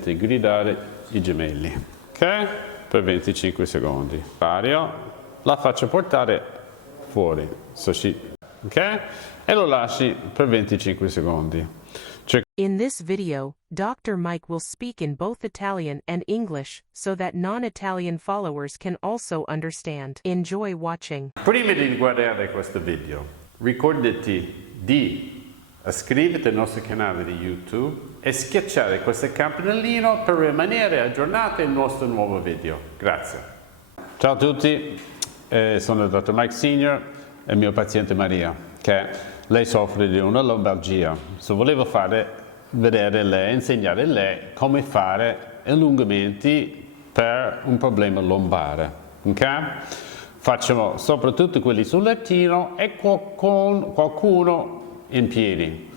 sente gridare i gemelli, ok? Per 25 secondi. La faccio portare fuori, ok? E lo lasci per 25 secondi. In this video, Dr. Mike will speak in both Italian and English, so that non-Italian followers can also understand. Enjoy watching. Prima di guardare questo video, ricordati di iscriverti al nostro canale di YouTube e schiacciare questo campanellino per rimanere aggiornato al nostro nuovo video. Grazie. Ciao a tutti, sono il dottor Mike Senior e il mio paziente Maria, che lei soffre di una lombalgia. Volevo vedere lei, insegnare lei come fare allungamenti per un problema lombare. Okay? Facciamo soprattutto quelli sul lettino e con qualcuno in piedi.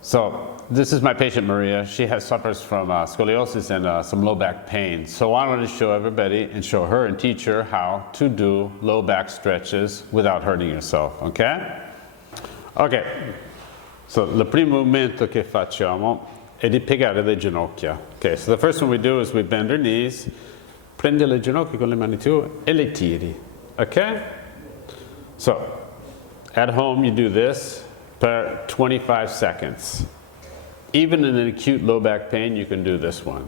So this is my patient Maria. She suffers from scoliosis and some low back pain. So I wanted to show everybody and show her and teach her how to do low back stretches without hurting yourself. Okay? Ok, so il primo movimento che facciamo è di piegare le ginocchia. Ok, so the first one we do is we bend our knees, prendi le ginocchia con le mani tue e le tiri. Ok? So, at home you do this per 25 seconds. Even in an acute low back pain you can do this one.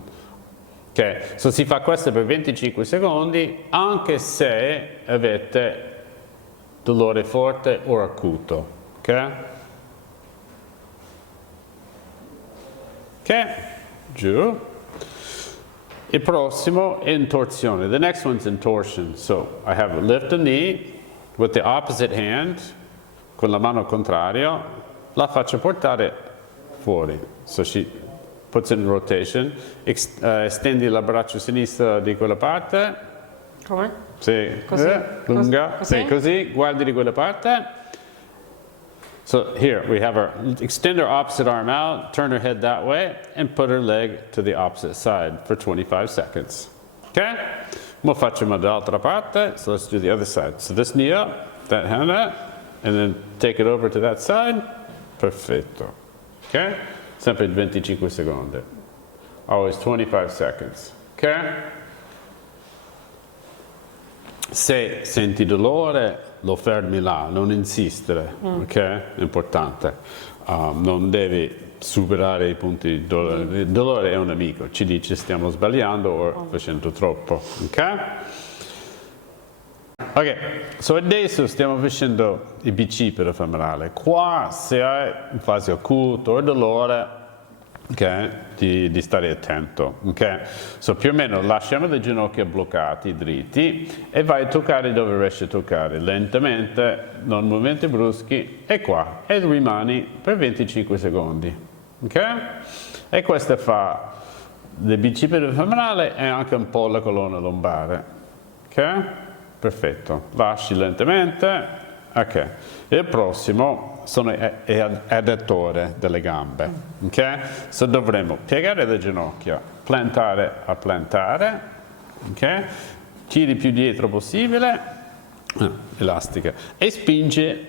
Ok, so si fa questo per 25 secondi anche se avete dolore forte o acuto. Okay. Ok, giù. Il prossimo è intorsione. The next one's intorsion. So I have lift the knee with the opposite hand, con la mano contraria, la faccio portare fuori. So she puts it in rotation. Estendi il braccio sinistro di quella parte. Come? Sì, così? lunga. Così? Sì, così, guardi di quella parte. So here we have her extend her opposite arm out, turn her head that way, and put her leg to the opposite side for 25 seconds. Okay? Mo facciamo dall'altra parte, so let's do the other side. So this knee up, that hand up, and then take it over to that side. Perfetto. Okay? Sempre 25 secondi. Always 25 seconds. Okay? Se senti dolore, lo fermi là, non insistere, ok? È importante. Non devi superare i punti di dolore. Il dolore è un amico, ci dice stiamo sbagliando o facendo troppo, ok? Ok, so adesso stiamo facendo il bicipite femorale. Qua se hai in fase acuta o dolore, ok, di stare attento, ok? So più o meno lasciamo le ginocchia bloccati, dritti, e vai a toccare dove riesci a toccare, lentamente, non movimenti bruschi, e qua, e rimani per 25 secondi, ok? E questo fa il bicipite femorale e anche un po' la colonna lombare, ok? Perfetto, lasci lentamente, ok. Il prossimo sono addattore delle gambe, ok? So dovremo piegare le ginocchia, plantare a plantare, ok? Tiri più dietro possibile, elastica, e spingi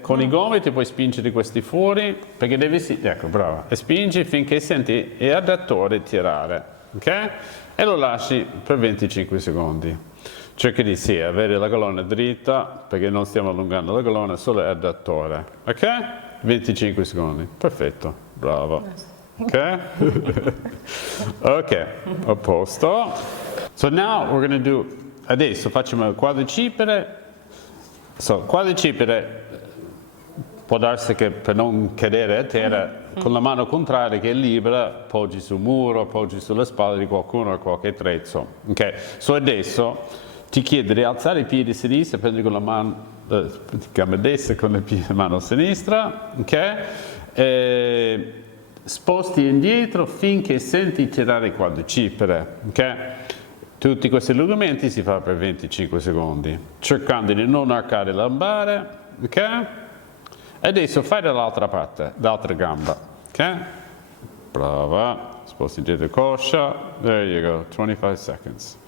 con i gomiti, puoi spingere questi fuori, perché devi, ecco, brava, e spingi finché senti l'addattore tirare, ok? E lo lasci per 25 secondi. Cerca di avere la colonna dritta, perché non stiamo allungando la colonna, solo l'addattore, ok? 25 secondi, perfetto, bravo, ok? Ok, a posto. So now we're going to do, adesso facciamo il quadricipite. So, quadricipite può darsi che per non cadere a terra, con la mano contraria che è libera, poggi sul muro, poggi sulle spalle di qualcuno o qualche attrezzo, ok? So adesso ti chiedo di alzare i piedi sinistri, prendi con la mano, gamba destra con la mano sinistra, ok? E sposti indietro finché senti tirare il quadricipite, ok? Tutti questi allungamenti si fa per 25 secondi, cercando di non arcare la lombare, ok? E adesso fai dall'altra parte, dall'altra gamba, ok? Brava, sposti indietro coscia, there you go, 25 seconds.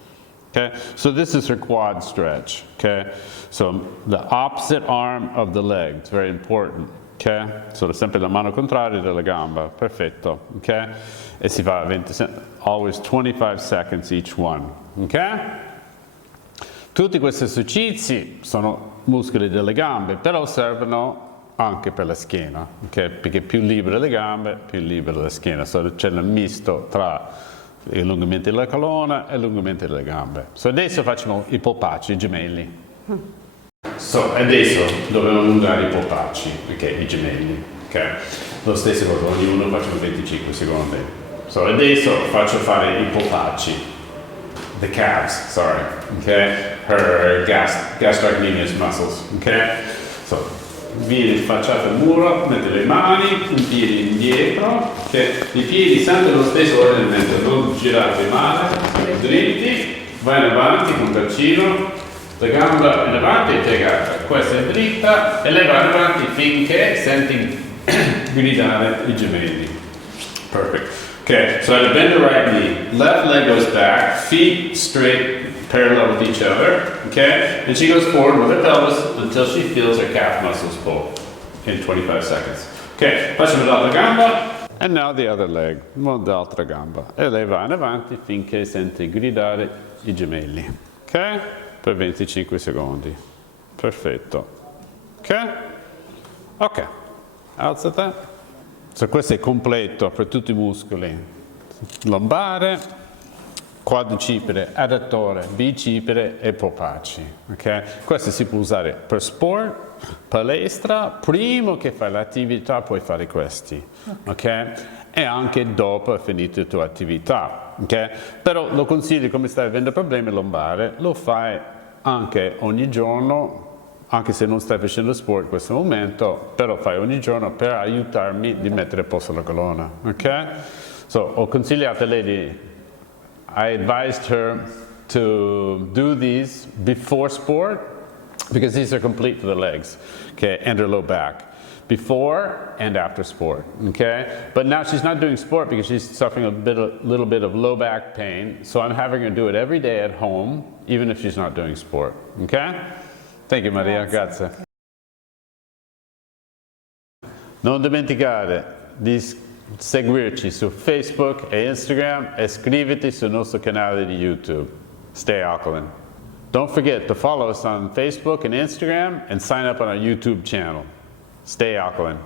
Okay, so this is her quad stretch, okay? So the opposite arm of the leg, it's very important, ok? Sono sempre la mano contraria della gamba, perfetto, ok? E si fa 20, always 25 seconds each one, ok? Tutti questi esercizi sono muscoli delle gambe, però servono anche per la schiena, okay? Perché più libere le gambe, più libera la schiena. C'è il misto tra gli allungamenti della colonna e gli allungamenti delle gambe. Adesso facciamo i polpacci, i gemelli. Adesso dobbiamo allungare i polpacci, i gemelli. Okay? Lo stesso cosa, ognuno facciamo 25 secondi. Adesso faccio fare i polpacci. The calves, sorry, okay? Her gastrocnemius muscles, okay? Vieni facciata al muro, metti le mani, un piede indietro, che i piedi sempre lo stesso ordinamento, non girate male, dritti, vai in avanti con bacino, la gamba in avanti è piegata, questa è dritta e lei va in avanti finché senti gridare i gemelli. Perfect. Okay, so I bend the right knee, left leg goes back, feet straight, parallel with each other, okay? And she goes forward with her pelvis until she feels her calf muscles pull in 25 seconds. Okay, facciamo l'altra gamba. And now the other leg, l'altra gamba. E lei va in avanti finché sente gridare i gemelli, ok? Per 25 secondi. Perfetto. Ok? Ok, alzate. Questo è completo per tutti i muscoli, lombare, quadricipite, adduttore, bicipite e polpacci. Okay? Questo si può usare per sport, palestra, prima che fai l'attività puoi fare questi. Okay? E anche dopo hai finito la tua attività. Okay? Però lo consiglio, come stai avendo problemi lombare, lo fai anche ogni giorno, anche se non stai facendo sport in questo momento, però fai ogni giorno per aiutarmi di mettere a posto la colonna, ok? Ho consigliato a lei I advised her to do these before sport, because these are complete for the legs, okay, and her low back, before and after sport, okay? But now she's not doing sport because she's suffering a little bit of low back pain, so I'm having her do it every day at home, even if she's not doing sport, okay? Thank you Maria, grazie. Non dimenticare di seguirci su Facebook e Instagram e iscriverti sul nostro canale di YouTube. Stay alkaline. Don't forget to follow us on Facebook and Instagram and sign up on our YouTube channel. Stay alkaline.